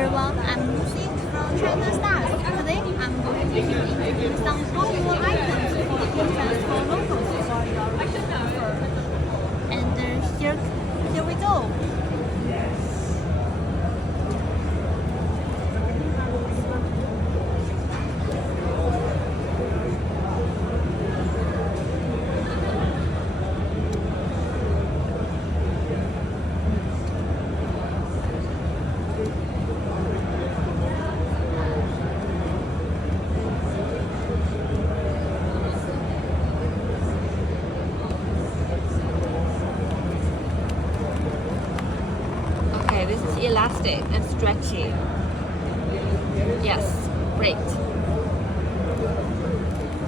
everyone, I'm Lucy from Chinastars. Today I'm going to introduce some popular items for heat transfer logos for your transfer. And here we go. Okay, this is elastic and stretchy. Yes, great.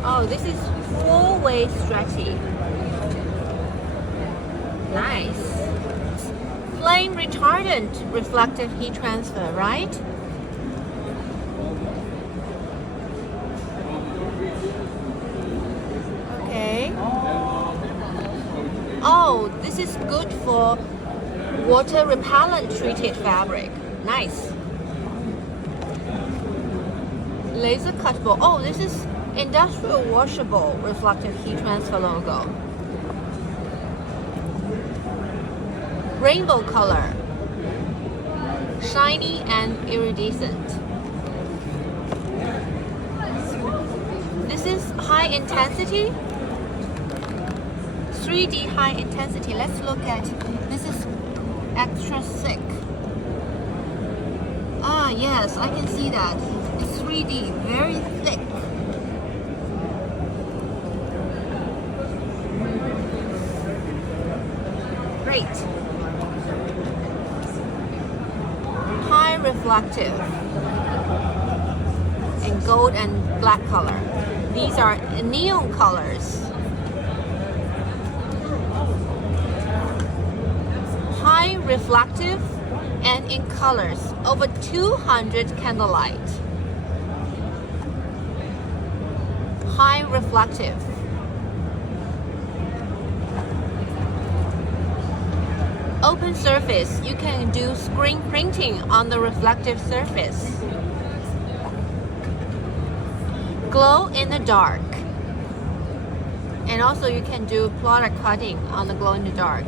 Oh, this is four-way stretchy. Nice. Flame retardant reflective heat transfer, right? Okay. Oh, this is good for water repellent treated fabric. Nice. Laser cuttable. Oh, this is industrial washable reflective heat transfer logo. Rainbow color. Shiny and iridescent. This is high intensity. 3D high intensity. Let's look at this is extra thick. Ah, yes, I can see that. It's 3D, very thick. Great. High reflective in gold and black color. These are neon colors. High reflective and in colors, over 200 candlelight. High reflective. Open surface, you can do screen printing on the reflective surface. Glow in the dark. And also you can do product cutting on the glow in the dark.